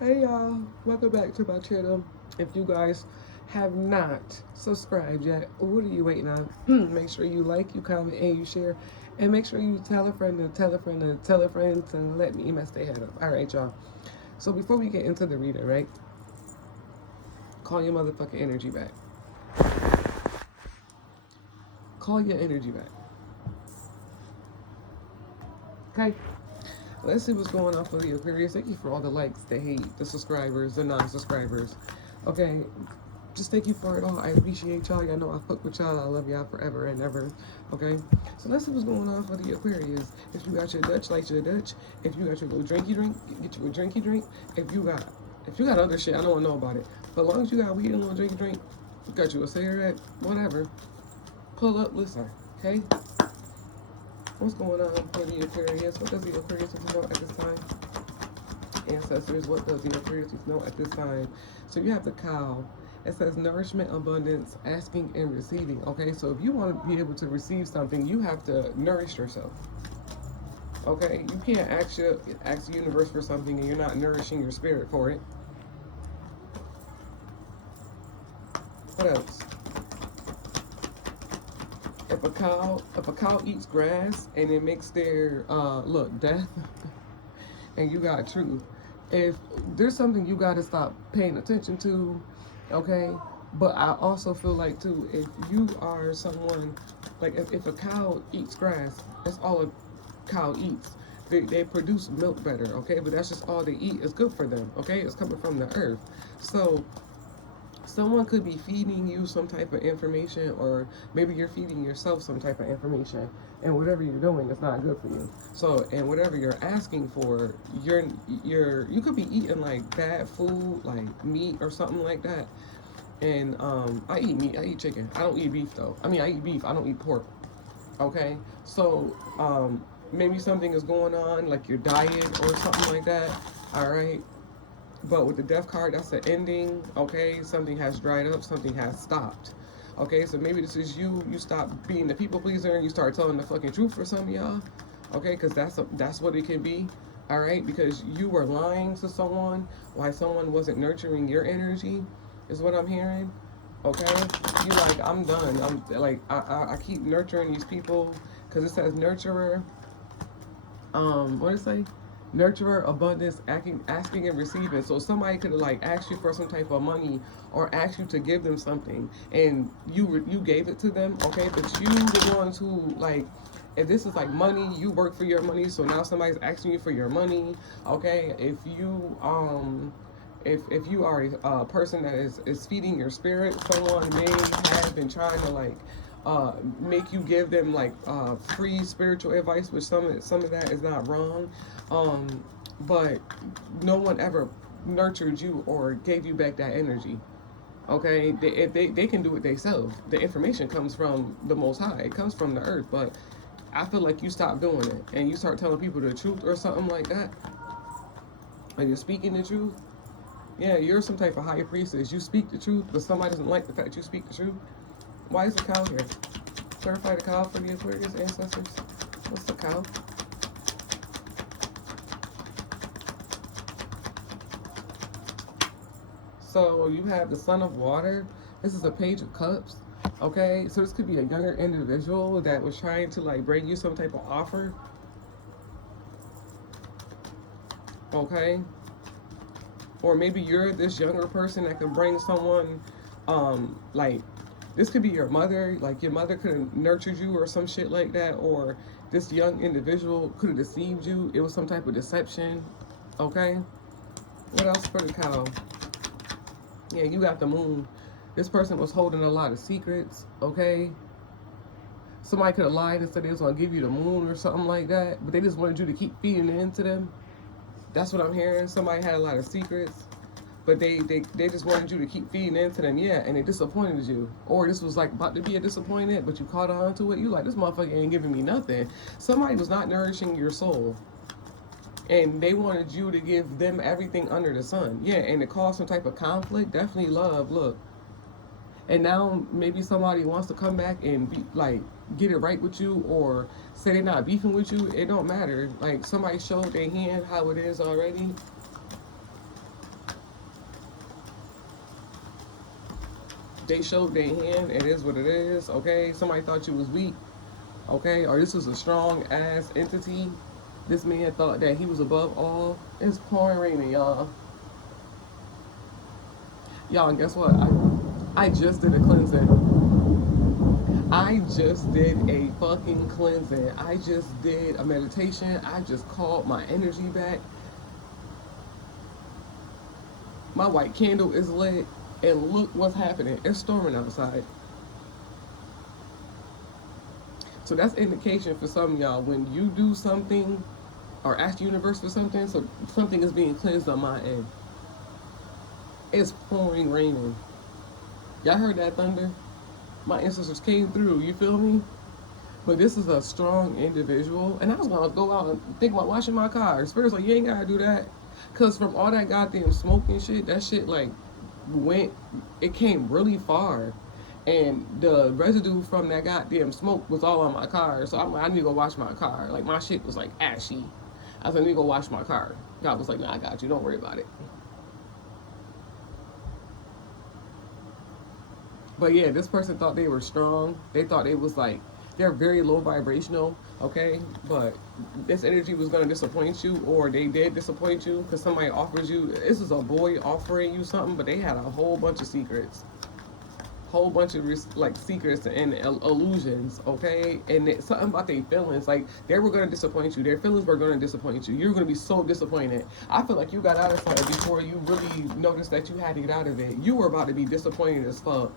Hey y'all, welcome back to my channel. If you guys have not subscribed yet, what are you waiting on? Make sure you like, you comment, and you share. And make sure you tell a friend to tell a friend to tell a friend to let me mess their head up. Alright, y'all. So before we get into the reading, right? Call your motherfucking energy back. Call your energy back. Okay? Let's see what's going on for the Aquarius. Thank you for all the likes, the hate, the subscribers, the non-subscribers. Okay, just thank you for it all. I appreciate y'all. Y'all know I fuck with y'all. I love y'all forever and ever. Okay, so let's see what's going on for the Aquarius. If you got your Dutch, light your Dutch. If you got your little drinky drink, get you a drinky drink. If you got other shit, I don't know about it. But as long as you got weed and a little drinky drink, got you a cigarette, whatever. Pull up, listen. Okay. What's going on for the Aquarius? What does the Aquarius need to know at this time? Ancestors, what does the Aquarius need to know at this time? So you have the cow. It says nourishment, abundance, asking and receiving. Okay, so if you want to be able to receive something, you have to nourish yourself. Okay, you can't ask the universe for something and you're not nourishing your spirit for it. What else? If a cow eats grass and it makes their death, and you got truth. If there's something you got to stop paying attention to, okay. But I also feel like too, if you are someone like if a cow eats grass, that's all a cow eats. They produce milk better, okay. But that's just all they eat. It's good for them, okay. It's coming from the earth, so someone could be feeding you some type of information, or maybe you're feeding yourself some type of information, and whatever you're doing is not good for you. So, and whatever you're asking for, you could be eating like bad food, like meat or something like that. And I eat meat, I eat chicken, I don't eat beef though. I mean, I eat beef, I don't eat pork. Okay, so maybe something is going on, like your diet or something like that. All right, but with the death card, that's the ending. Okay, something has dried up, something has stopped. Okay, so maybe this is you stop being the people pleaser and you start telling the fucking truth for some of y'all. Okay, because that's what it can be. All right, because you were lying to someone why someone wasn't nurturing your energy, is what I'm hearing. Okay, you like, I'm done. I'm like, I keep nurturing these people because it says nurturer. What did it say? Nurturer, abundance, asking and receiving. So somebody could have like asked you for some type of money or asked you to give them something, and you gave it to them. Okay, but you the ones who like. If this is like money, you work for your money, so now somebody's asking you for your money. Okay, if you are a person that is feeding your spirit, someone may have been trying to like make you give them like free spiritual advice, which some of that is not wrong, but no one ever nurtured you or gave you back that energy. Okay, if they can do it themselves. The information comes from the Most High. It comes from the earth, but I feel like you stop doing it and you start telling people the truth or something like that, and you're speaking the truth. Yeah, you're some type of high priestess. You speak the truth, but somebody doesn't like the fact you speak the truth. Why is the cow here? Clarify the cow for the Aquarius ancestors. What's the cow? So you have the Son of Water. This is a Page of Cups. Okay, so this could be a younger individual that was trying to like bring you some type of offer. Okay, or maybe you're this younger person that can bring someone, like this could be your mother. Like your mother could have nurtured you or some shit like that, or this young individual could have deceived you. It was some type of deception. Okay, what else for the cow? Yeah, you got the Moon. This person was holding a lot of secrets. Okay, somebody could have lied and said they was gonna give you the moon or something like that, but they just wanted you to keep feeding it into them. That's what I'm hearing. Somebody had a lot of secrets, but they just wanted you to keep feeding into them. Yeah, and it disappointed you. Or this was like about to be a disappointment, but you caught on to it. You like, this motherfucker ain't giving me nothing. Somebody was not nourishing your soul, and they wanted you to give them everything under the sun. Yeah, and it caused some type of conflict. Definitely love. Look, and now maybe somebody wants to come back and be like get it right with you, or say they're not beefing with you. It don't matter. Like somebody showed their hand how it is already. They showed their hand. It is what it is. Okay. Somebody thought you was weak. Okay. Or this was a strong ass entity. This man thought that he was above all. It's pouring raining, y'all. Y'all, and guess what? I just did a cleansing. I just did a fucking cleansing. I just did a meditation. I just called my energy back. My white candle is lit. And look what's happening. It's storming outside. So that's indication for some of y'all. When you do something or ask the universe for something, so something is being cleansed on my end. It's pouring raining. Y'all heard that thunder? My ancestors came through, you feel me? But this is a strong individual. And I was gonna go out and think about washing my car. Spirit's like, you ain't gotta do that. Cause from all that goddamn smoke and shit, that shit like it came really far. And the residue from that goddamn smoke was all on my car. So I'm like, I need to go wash my car. Like my shit was like ashy. I was like, I need to go wash my car. God was like, nah, I got you, don't worry about it. But yeah, this person thought they were strong. They thought it was like, they're very low vibrational, okay? But this energy was gonna disappoint you, or they did disappoint you because somebody offers you, this is a boy offering you something, but they had a whole bunch of secrets. Whole bunch of like secrets and illusions, okay? And something about their feelings, like they were gonna disappoint you. Their feelings were gonna disappoint you. You're gonna be so disappointed. I feel like you got out of something before you really noticed that you had to get out of it. You were about to be disappointed as fuck.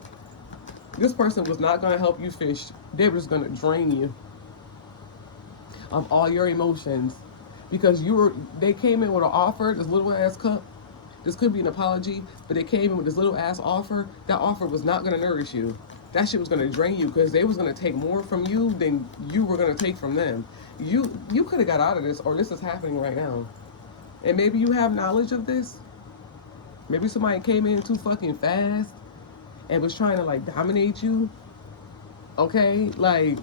This person was not going to help you fish. They were just going to drain you of all your emotions because they came in with an offer, this little ass cup. This could be an apology, but they came in with this little ass offer. That offer was not going to nourish you. That shit was going to drain you because they was going to take more from you than you were going to take from them. You could have got out of this, or this is happening right now. And maybe you have knowledge of this. Maybe somebody came in too fucking fast and was trying to like dominate you, okay? Like,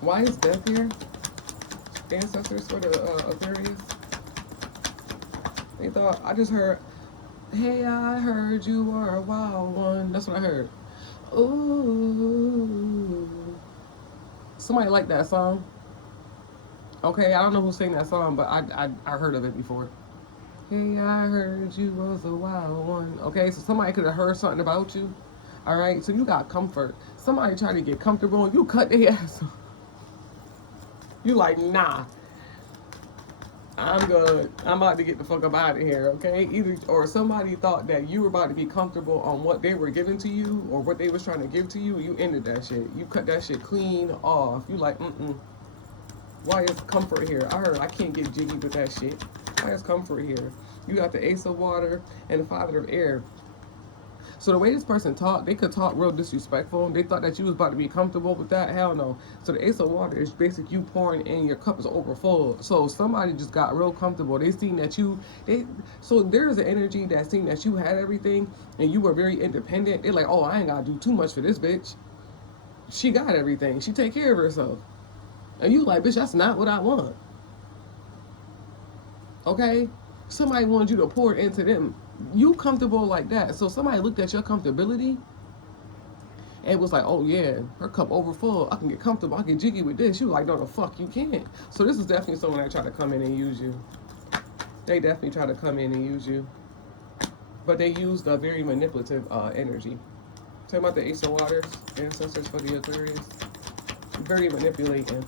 why is death here? Ancestors for the Aquarius. They thought, I just heard, hey, I heard you were a wild one. That's what I heard. Ooh. Somebody liked that song. Okay, I don't know who sang that song, but I heard of it before. Hey, I heard you was a wild one. Okay, so somebody could have heard something about you. All right, so you got comfort. Somebody tried to get comfortable and you cut their ass off. You like, nah, I'm good. I'm about to get the fuck up out of here, okay? Or somebody thought that you were about to be comfortable on what they were giving to you or what they was trying to give to you. You ended that shit. You cut that shit clean off. You like, why is comfort here? I heard I can't get jiggy with that shit. Why is comfort here? You got the Ace of Water and the Father of Air. So the way this person talked, they could talk real disrespectful. They thought that you was about to be comfortable with that. Hell no. So the Ace of Water is basically you pouring in, your cup is overfull. So somebody just got real comfortable. They seen that so there's an energy that seen that you had everything and you were very independent. They're like, oh, I ain't got to do too much for this bitch. She got everything. She take care of herself. And you like, bitch, that's not what I want. Okay? Somebody wanted you to pour into them. You comfortable like that. So somebody looked at your comfortability and was like, oh yeah, her cup overfull. I can get comfortable. I can jiggy with this. You like, no, the fuck you can't. So this is definitely someone that tried to come in and use you. They definitely try to come in and use you. But they used a very manipulative energy. Talking about the Ace of Waters, ancestors for the Aquarius. Very manipulating.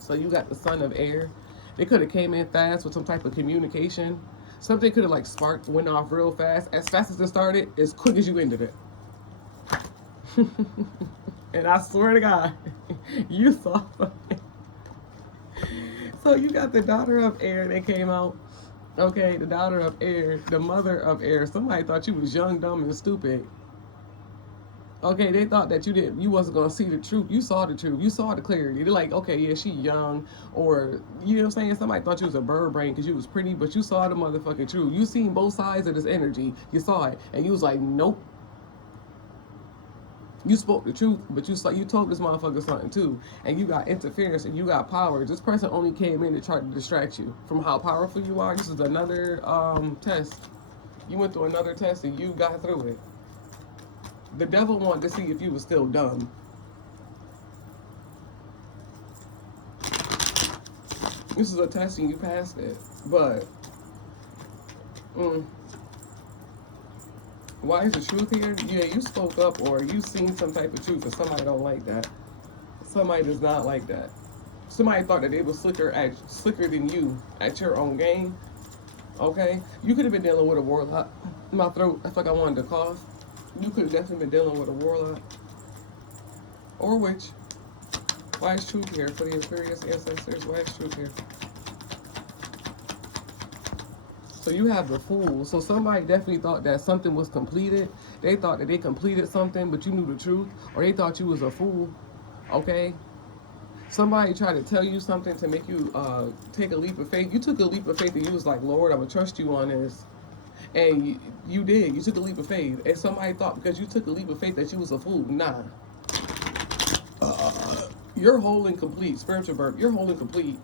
So you got the Son of Air. They could have came in fast with some type of communication. Something could have like sparked, went off real fast. As fast as it started, as quick as you ended it. And I swear to God, you saw something. So you got the Daughter of Air that came out. Okay, the Daughter of Air, the Mother of Air. Somebody thought you was young, dumb, and stupid. Okay, they thought that you wasn't gonna see the truth. You saw the truth. You saw the clarity. They're like, okay, yeah, she young, or you know what I'm saying? Somebody thought you was a bird brain because you was pretty, but you saw the motherfucking truth. You seen both sides of this energy. You saw it, and you was like, nope. You spoke the truth, but you told this motherfucker something too, and you got interference and you got power. This person only came in to try to distract you from how powerful you are. This is another test. You went through another test and you got through it. The devil wanted to see if you were still dumb. This is a test and you passed it. But, why is the truth here? Yeah, you spoke up or you seen some type of truth and somebody don't like that. Somebody does not like that. Somebody thought that they were slicker than you at your own game. Okay? You could have been dealing with a warlock. My throat, I feel like I wanted to cough. You could have definitely been dealing with a warlock. Or witch. Why is truth here for the Aquarius ancestors? Why is truth here? So you have the Fool. So somebody definitely thought that something was completed. They thought that they completed something, but you knew the truth. Or they thought you was a fool. Okay? Somebody tried to tell you something to make you take a leap of faith. You took a leap of faith and you was like, Lord, I'm going to trust you on this. And you did. You took a leap of faith. And somebody thought because you took a leap of faith that you was a fool. Nah. You're whole and complete. Spiritual birth. You're whole and complete.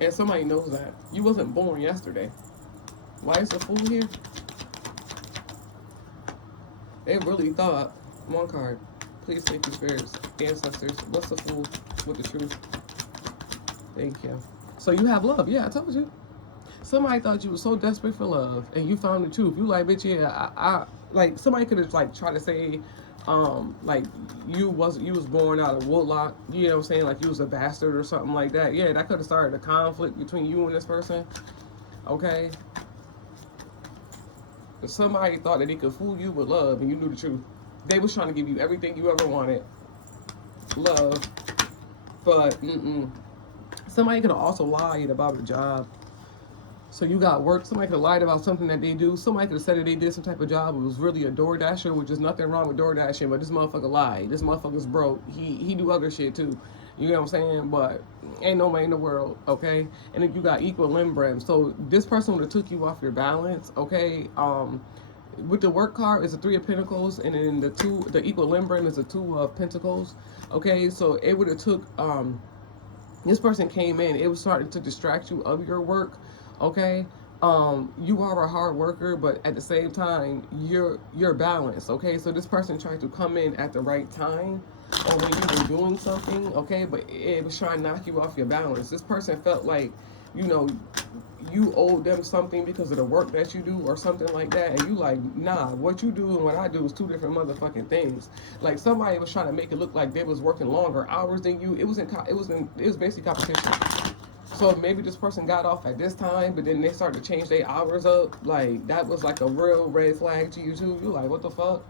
And somebody knows that. You wasn't born yesterday. Why is the Fool here? They really thought. One card. Please thank you, spirits, ancestors. What's the Fool with the truth? Thank you. So you have love. Yeah, I told you. Somebody thought you were so desperate for love, and you found the truth. You like, bitch, yeah, I like somebody could have like tried to say, like you was born out of woodlock. You know what I'm saying? Like you was a bastard or something like that. Yeah, that could have started a conflict between you and this person. Okay. But somebody thought that they could fool you with love, and you knew the truth. They was trying to give you everything you ever wanted, love, but somebody could have also lied about a job. So you got work. Somebody could have lied about something that they do. Somebody could have said that they did some type of job. It was really a door dasher, which is nothing wrong with door dashing, but this motherfucker lied. This motherfucker's broke. He do other shit too. You know what I'm saying? But ain't no way in the world, okay? And then you got equilibrium. So this person would have took you off your balance, okay? With the work card is a 3 of Pentacles, and then the equilibrium is a 2 of Pentacles. Okay, so it would have took this person came in, it was starting to distract you of your work. Okay, you are a hard worker, but at the same time you're balanced. Okay, so this person tried to come in at the right time or when you were doing something. Okay, but it was trying to knock you off your balance. This person felt like, you know, you owed them something because of the work that you do or something like that, and you like, nah, what you do and what I do is 2 different motherfucking things. Like somebody was trying to make it look like they was working longer hours than you. It was basically competition. So maybe this person got off at this time, but then they started to change their hours up. Like that was like a real red flag to you too. You like, what the fuck?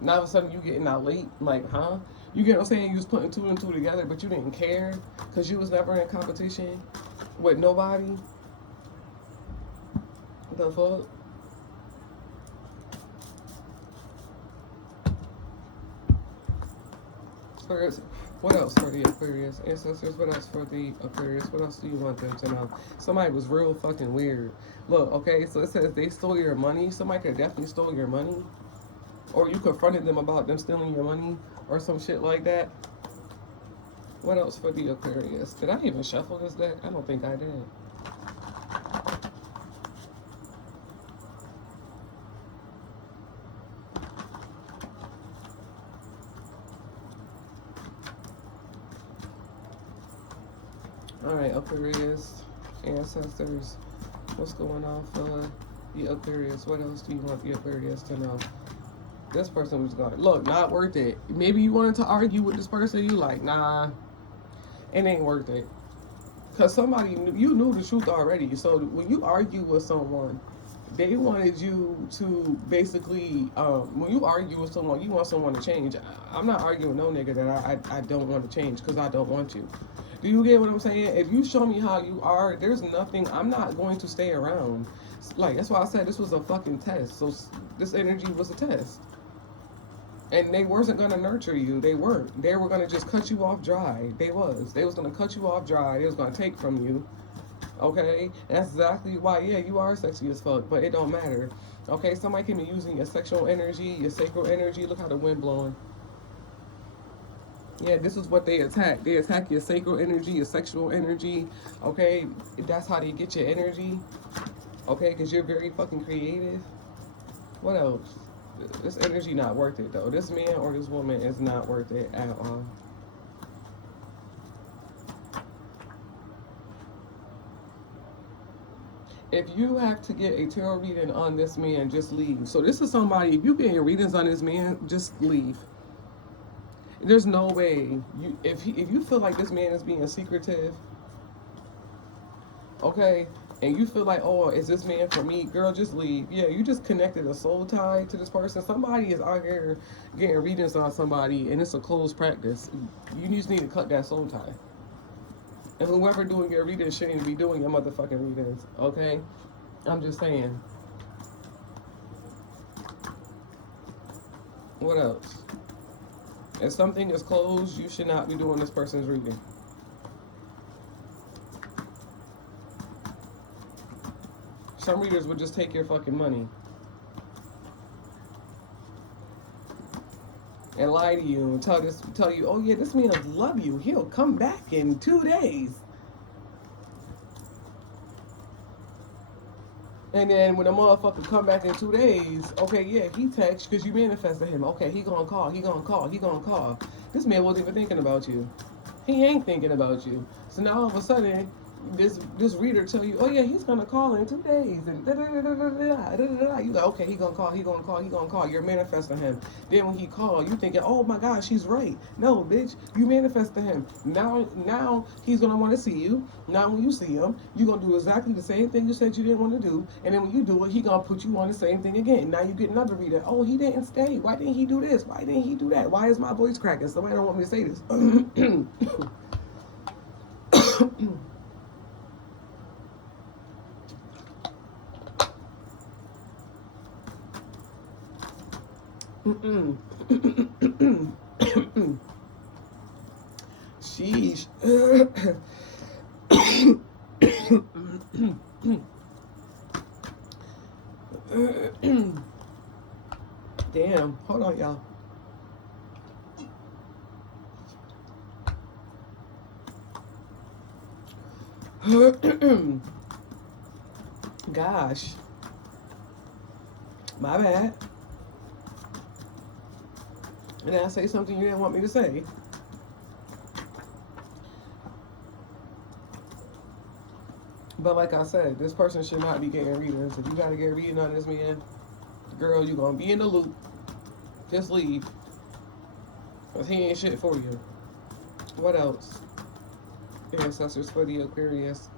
Now all of a sudden you getting out late. Like, huh? You get what I'm saying? You was putting 2 and 2 together, but you didn't care because you was never in competition with nobody. The fuck? Spirits. What else for the Aquarius ancestors? What else for the Aquarius? What else do you want them to know? Somebody was real fucking weird. Look, okay, so it says they stole your money. Somebody could definitely stole your money, or you confronted them about them stealing your money or some shit like that. What else for the Aquarius? Did I even shuffle this deck? I don't think I did. Alright, Aquarius, ancestors, what's going on for the Aquarius? What else do you want the Aquarius to know? This person was going, look, not worth it. Maybe you wanted to argue with this person, you like, nah, it ain't worth it. Because somebody, you knew the truth already. So when you argue with someone, they wanted you to basically, when you argue with someone, you want someone to change. I'm not arguing with no nigga that I don't want to change because I don't want you. Do you get what I'm saying? If you show me how you are, there's nothing, I'm not going to stay around. Like, that's why I said this was a fucking test. So this energy was a test. And they wasn't going to nurture you. They weren't. They were going to just cut you off dry. They was going to cut you off dry. They was going to take from you. Okay? And that's exactly why, yeah, you are sexy as fuck, but it don't matter. Okay? Somebody can be using your sexual energy, your sacral energy. Look how the wind blowing. Yeah, this is what they attack. They attack your sacral energy, your sexual energy. Okay? That's how they get your energy. Okay? Because you're very fucking creative. What else? This energy not worth it though. This man or this woman is not worth it at all. If you have to get a tarot reading on this man, just leave. So this is somebody, if you get your readings on this man, just leave. There's no way if you feel like this man is being secretive, okay, and you feel like, oh, is this man for me? Girl, just leave. Yeah, you just connected a soul tie to this person. Somebody is out here getting readings on somebody, and it's a closed practice. You just need to cut that soul tie. And whoever doing your readings shouldn't be doing your motherfucking readings, okay? I'm just saying. What else? If something is closed, you should not be doing this person's reading. Some readers would just take your fucking money and lie to you and tell you, oh yeah, this man love you. He'll come back in 2 days. And then when the motherfucker come back in 2 days, okay, yeah, he texts because you manifested him. Okay, he gonna call, he gonna call, he gonna call. This man wasn't even thinking about you. He ain't thinking about you. So now all of a sudden, this reader tell you, oh yeah, he's gonna call in 2 days, and da da da da da da da da. You go, okay, he gonna call, he gonna call, he gonna call. You're manifesting him. Then when he call, you thinking, oh my gosh, she's right. No, bitch, you manifested him. Now he's gonna want to see you. Now when you see him, you gonna do exactly the same thing you said you didn't want to do, and then when you do it, he gonna put you on the same thing again. Now you get another reader. Oh, he didn't stay. Why didn't he do this? Why didn't he do that? Why is my voice cracking? Somebody don't want me to say this. Sheesh. Damn. Hold on, y'all. Gosh. My bad. And then I say something you didn't want me to say. But like I said, this person should not be getting readings. If you gotta get a reading on this man, girl, you gonna be in the loop. Just leave. Because he ain't shit for you. What else? Ancestors for the Aquarius.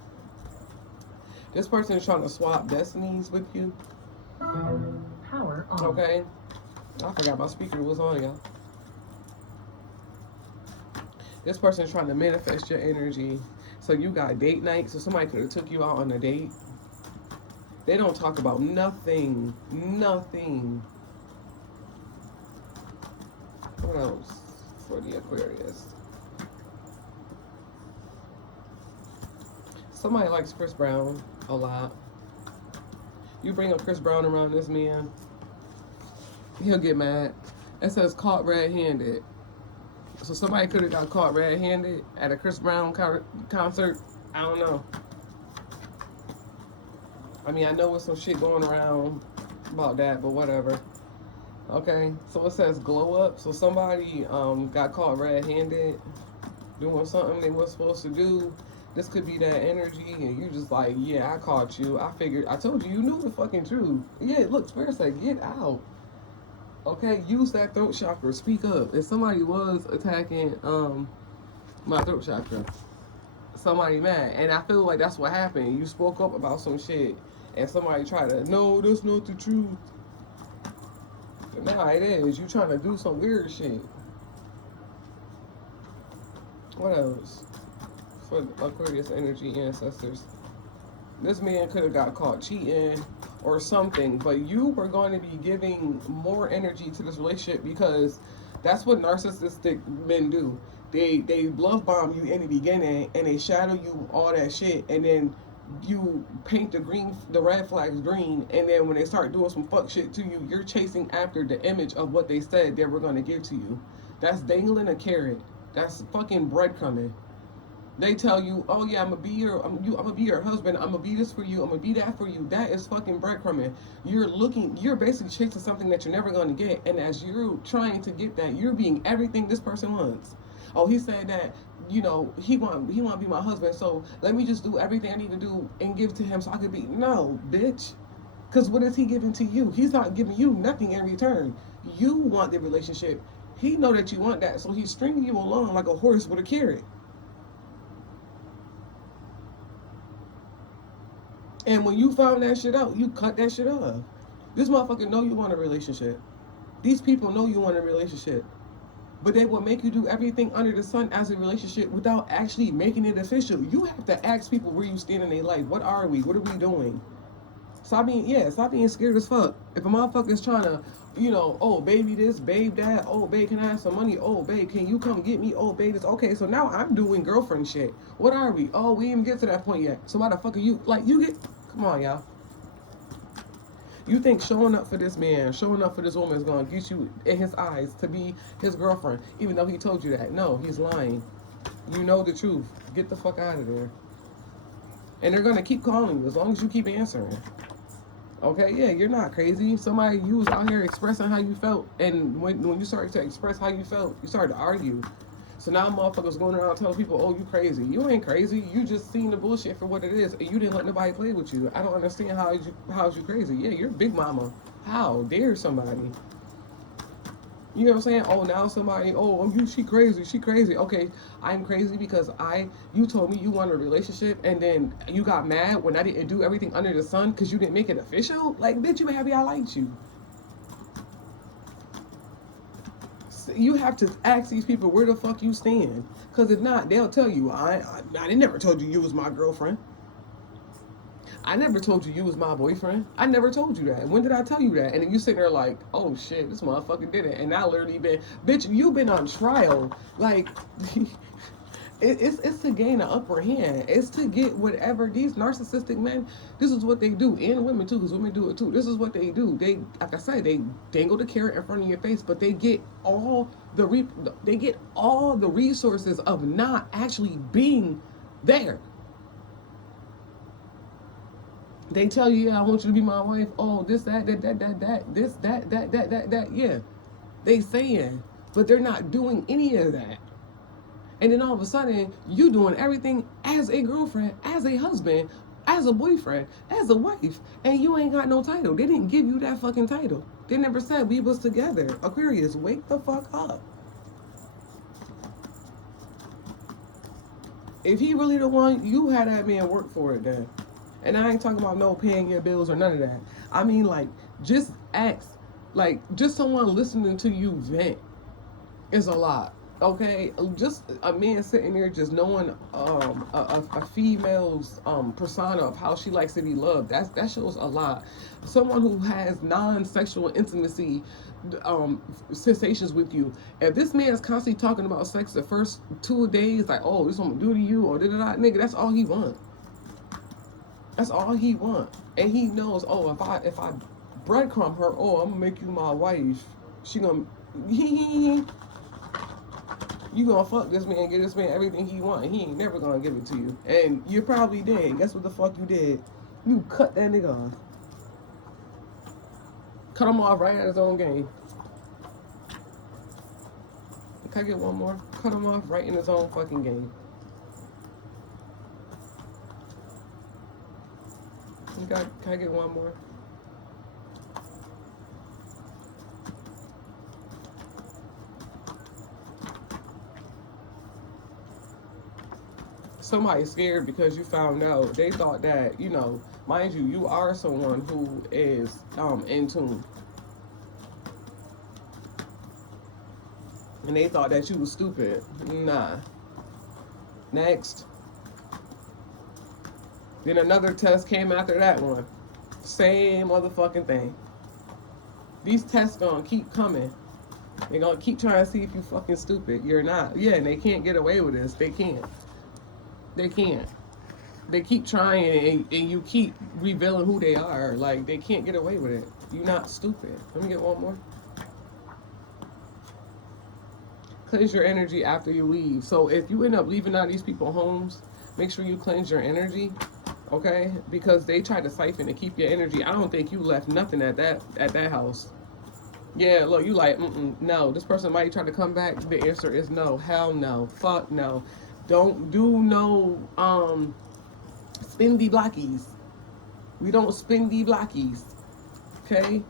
This person is trying to swap destinies with you. Power on. Okay. I forgot my speaker was on, y'all. This person is trying to manifest your energy. So you got date night. So somebody could have took you out on a date. They don't talk about nothing. Nothing. What else for the Aquarius? Somebody likes Chris Brown a lot. You bring up Chris Brown around this man, he'll get mad. It says caught red-handed. So somebody could have got caught red-handed at a Chris Brown concert. I don't know. I mean, I know there's some shit going around about that, but whatever. Okay, so it says glow up. So somebody got caught red-handed doing something they weren't supposed to do. This could be that energy, and you just like, yeah, I caught you. I figured, I told you, you knew the fucking truth. Yeah, look, Spirit said, get out. Okay, use that throat chakra. Speak up. If somebody was attacking my throat chakra, somebody mad, and I feel like that's what happened. You spoke up about some shit, and somebody tried to, no, that's not the truth. Nah, it is. You trying to do some weird shit. What else? For Aquarius energy ancestors. This man could have got caught cheating or something, but you were going to be giving more energy to this relationship because that's what narcissistic men do. They love bomb you in the beginning and they shadow you all that shit, and then you paint the red flags green, and then when they start doing some fuck shit to you, you're chasing after the image of what they said they were going to give to you. That's dangling a carrot. That's fucking breadcrumbing. They tell you, oh yeah, I'm gonna be your husband. I'm gonna be this for you. I'm gonna be that for you. That is fucking breadcrumbing. You're basically chasing something that you're never gonna get. And as you're trying to get that, you're being everything this person wants. Oh, he said that, he want to be my husband. So let me just do everything I need to do and give to him so I could be. No, bitch. Because what is he giving to you? He's not giving you nothing in return. You want the relationship. He know that you want that, so he's stringing you along like a horse with a carrot. And when you found that shit out, you cut that shit off. This motherfucker know you want a relationship. These people know you want a relationship. But they will make you do everything under the sun as a relationship without actually making it official. You have to ask people where you stand in their life. What are we? What are we doing? Stop being scared as fuck. If a motherfucker's trying to, oh, baby this, babe that, oh, babe, can I have some money? Oh, babe, can you come get me? Oh, babe, this. Okay, so now I'm doing girlfriend shit. What are we? Oh, we didn't even get to that point yet. So why the fuck are you, come on, y'all. You think showing up for this man, showing up for this woman is going to get you in his eyes to be his girlfriend, even though he told you that. No, he's lying. You know the truth. Get the fuck out of there. And they're going to keep calling you as long as you keep answering. Okay, yeah, you're not crazy. Somebody, you was out here expressing how you felt, and when you started to express how you felt, you started to argue. So now motherfuckers going around telling people, oh, you crazy. You ain't crazy. You just seen the bullshit for what it is, and you didn't let nobody play with you. I don't understand how's you crazy. Yeah, you're big mama. How dare somebody? You know what I'm saying? Oh, now somebody, she crazy. Okay, I'm crazy because you told me you wanted a relationship and then you got mad when I didn't do everything under the sun because you didn't make it official? Like, bitch, you happy I liked you. So you have to ask these people where the fuck you stand. Because if not, they'll tell you, I never told you was my girlfriend. I never told you was my boyfriend. I never told you that. When did I tell you that? And then you sit there like, oh shit, this motherfucker did it. And I literally bitch, you've been on trial. Like, it's to gain an upper hand. It's to get whatever these narcissistic men, this is what they do. And women too, because women do it too. This is what they do. They, like I said, they dangle the carrot in front of your face, but they get all the resources of not actually being there. They tell you, yeah, I want you to be my wife. Oh, this, that, that. Yeah, they saying, but they're not doing any of that. And then all of a sudden, you doing everything as a girlfriend, as a husband, as a boyfriend, as a wife, and you ain't got no title. They didn't give you that fucking title. They never said we was together. Aquarius, wake the fuck up. If he really the one, you had that man work for it then. And I ain't talking about no paying your bills or none of that. I mean, like, just ask. Like, just someone listening to you vent is a lot. Okay? Just a man sitting there just knowing a female's persona of how she likes to be loved. That shows a lot. Someone who has non-sexual intimacy sensations with you. If this man is constantly talking about sex the first 2 days, like, oh, this is what I'm gonna do to you, or da-da-da, nigga, that's all he wants. That's all he want. And he knows, oh, if I breadcrumb her, oh, I'm gonna make you my wife. She gonna you gonna fuck this man, get this man everything he want. He ain't never gonna give it to you. And you probably did. Guess what the fuck you did? You cut that nigga off. Cut him off right at his own game. Can I get one more? Cut him off right in his own fucking game. Can I get one more? Somebody's scared because you found out. They thought that, mind you, you are someone who is in tune. And they thought that you was stupid. Nah. Next. Then another test came after that one. Same motherfucking thing. These tests gonna keep coming. They're gonna keep trying to see if you fucking stupid. You're not. Yeah, and they can't get away with this. They can't. They can't. They keep trying and you keep revealing who they are. Like, they can't get away with it. You're not stupid. Let me get one more. cleanse your energy after you leave. So if you end up leaving out these people's homes, make sure you cleanse your energy, okay? Because they try to siphon to keep your energy. I don't think you left nothing at that house. Yeah, look, you like, no. This person might try to come back. The answer is no. Hell no. Fuck no. Don't do no spindy blockies. We don't spin the blockies. Okay?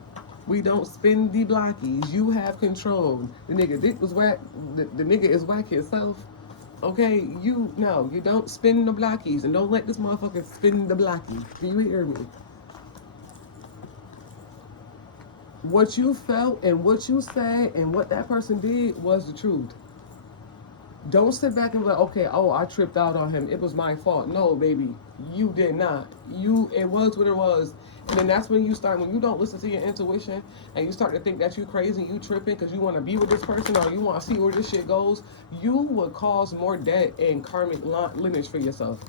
We don't spin the blockies. You have control. The nigga dick was whack. The nigga is whack himself. Okay? You don't spin the blockies. And don't let this motherfucker spin the blockies. Do you hear me? What you felt and what you said and what that person did was the truth. Don't sit back and be like, okay, oh, I tripped out on him. It was my fault. No, baby, you did not. It was what it was. And then that's when you don't listen to your intuition and you start to think that you crazy, you tripping because you want to be with this person or you want to see where this shit goes, you would cause more debt and karmic lineage for yourself.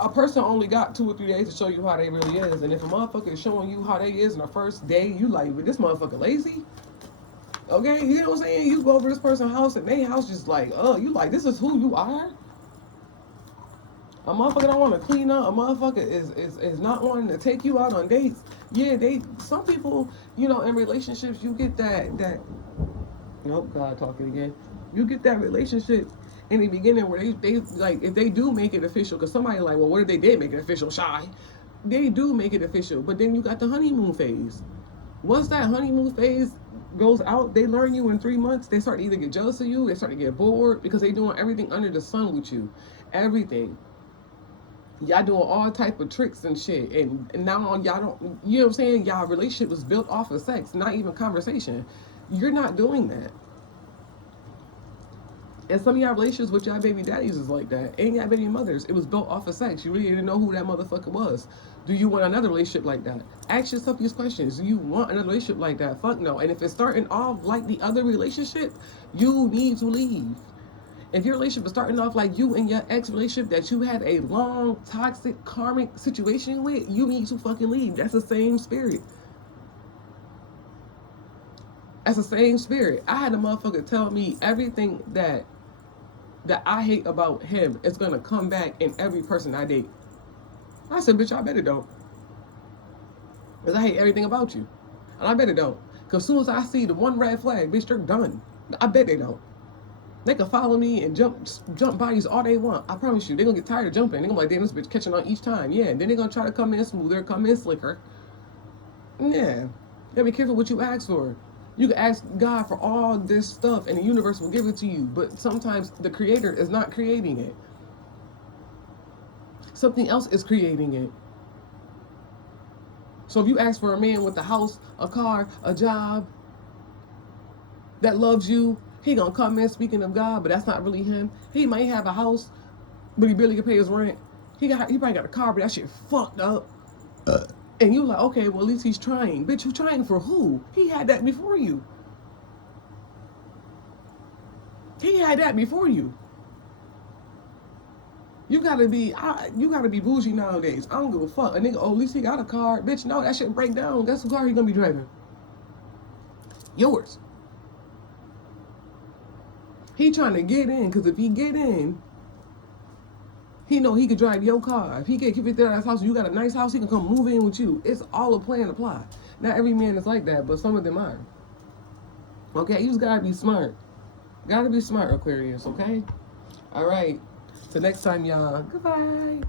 A person only got 2 or 3 days to show you how they really is. And if a motherfucker is showing you how they is in the first day, you like, but this motherfucker lazy? Okay, you know what I'm saying? You go over this person's house and their house just like, oh, you like, this is who you are? A motherfucker don't want to clean up. A motherfucker is not wanting to take you out on dates. Yeah, some people, in relationships, you get that, nope, God talking again. You get that relationship in the beginning where they like, if they do make it official, because somebody like, well, what if they did make it official? Shy. They do make it official, but then you got the honeymoon phase. Once that honeymoon phase goes out, they learn you in 3 months. They start to either get jealous of you, they start to get bored because they doing everything under the sun with you. Everything. Y'all doing all type of tricks and shit. And now y'all don't, you know what I'm saying? Y'all relationship was built off of sex, not even conversation. You're not doing that. And some of y'all relationships with y'all baby daddies is like that. And y'all baby mothers, it was built off of sex. You really didn't know who that motherfucker was. Do you want another relationship like that? Ask yourself these questions. Do you want another relationship like that? Fuck no. And if it's starting off like the other relationship, you need to leave. If your relationship is starting off like you and your ex relationship that you had a long, toxic, karmic situation with, you need to fucking leave. That's the same spirit. That's the same spirit. I had a motherfucker tell me everything that I hate about him is gonna come back in every person I date. I said, bitch, I bet it don't. Because I hate everything about you. And I bet it don't. Because as soon as I see the one red flag, bitch, they're done. I bet they don't. They can follow me and jump bodies all they want. I promise you. They're going to get tired of jumping. They're going to be like, damn, this bitch catching on each time. Yeah, and then they're going to try to come in smoother, come in slicker. Yeah. You got to be careful what you ask for. You can ask God for all this stuff and the universe will give it to you. But sometimes the creator is not creating it. Something else is creating it. So if you ask for a man with a house, a car, a job that loves you, he gonna come in speaking of God, but that's not really him. He might have a house, but he barely can pay his rent. He probably got a car, but that shit fucked up. And you like, okay, well at least he's trying. Bitch, you trying for who? He had that before you. He had that before you. You gotta be bougie nowadays. I don't give a fuck. A nigga, oh, at least he got a car. Bitch, no, that shit break down. That's the car he gonna be driving. Yours. He trying to get in, because if he get in, he know he could drive your car. If he get kicked out of his house, you got a nice house, he can come move in with you. It's all a plan to apply. Not every man is like that, but some of them are. Okay, you just gotta be smart. Gotta be smart, Aquarius, okay? All right. Till next time, y'all. Goodbye.